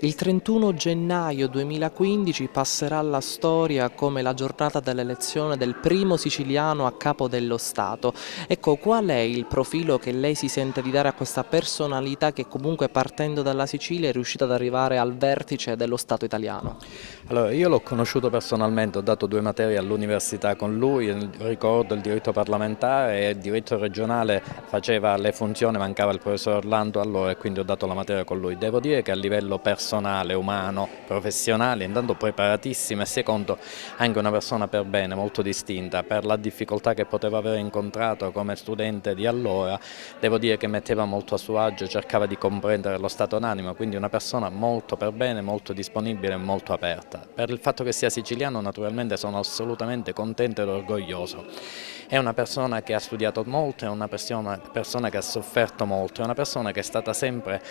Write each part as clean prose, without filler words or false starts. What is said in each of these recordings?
Il 31 gennaio 2015 passerà alla storia come la giornata dell'elezione del primo siciliano a capo dello Stato. Ecco, qual è il profilo che lei si sente di dare a questa personalità che comunque partendo dalla Sicilia è riuscita ad arrivare al vertice dello Stato italiano? Allora, io l'ho conosciuto personalmente, ho dato 2 materie all'università con lui, ricordo il diritto parlamentare e il diritto regionale faceva le funzioni, mancava il professor Orlando allora e quindi ho dato la materia con lui. Devo dire che a livello personale, umano, professionale, intanto preparatissimo e secondo anche una persona per bene, molto distinta, per la difficoltà che poteva aver incontrato come studente di allora, devo dire che metteva molto a suo agio, cercava di comprendere lo stato d'animo, quindi una persona molto per bene, molto disponibile e molto aperta. Per il fatto che sia siciliano naturalmente sono assolutamente contento ed orgoglioso. È una persona che ha studiato molto, è una persona che ha sofferto molto, è una persona che è stata sempre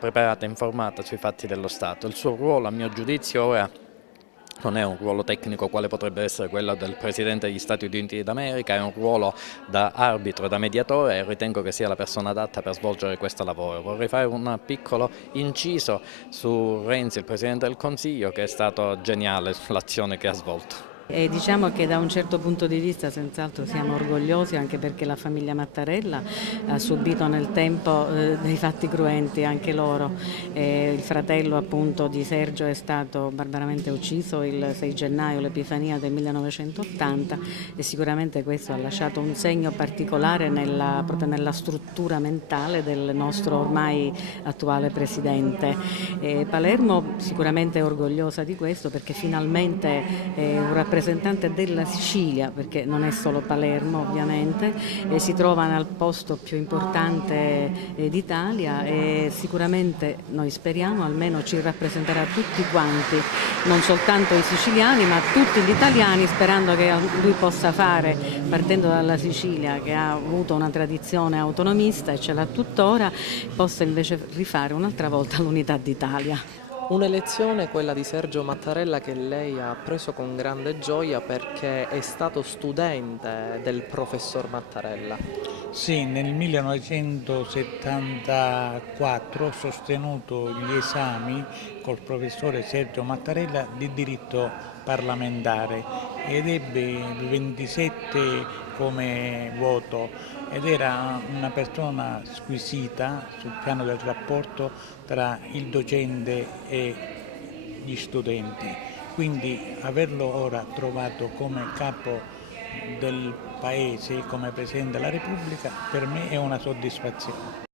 preparata e informata sui fatti dello Stato. Il suo ruolo, a mio giudizio, ora non è un ruolo tecnico quale potrebbe essere quello del Presidente degli Stati Uniti d'America, è un ruolo da arbitro, da mediatore e ritengo che sia la persona adatta per svolgere questo lavoro. Vorrei fare un piccolo inciso su Renzi, il Presidente del Consiglio, che è stato geniale l'azione che ha svolto. E diciamo che da un certo punto di vista senz'altro siamo orgogliosi anche perché la famiglia Mattarella ha subito nel tempo dei fatti cruenti anche loro. Il fratello appunto di Sergio è stato barbaramente ucciso il 6 gennaio, l'Epifania del 1980 e sicuramente questo ha lasciato un segno particolare proprio nella struttura mentale del nostro ormai attuale presidente. Palermo sicuramente è orgogliosa di questo perché finalmente un rappresentante della Sicilia, perché non è solo Palermo ovviamente, e si trova al posto più importante d'Italia e sicuramente noi speriamo almeno ci rappresenterà tutti quanti, non soltanto i siciliani ma tutti gli italiani, sperando che lui possa fare, partendo dalla Sicilia che ha avuto una tradizione autonomista e ce l'ha tuttora, possa invece rifare un'altra volta l'unità d'Italia. Un'elezione, quella di Sergio Mattarella, che lei ha preso con grande gioia perché è stato studente del professor Mattarella. Sì, nel 1974 ho sostenuto gli esami col professore Sergio Mattarella di diritto parlamentare ed ebbe il 27 come voto ed era una persona squisita sul piano del rapporto tra il docente e gli studenti. Quindi averlo ora trovato come capo del Paese, come Presidente della Repubblica, per me è una soddisfazione.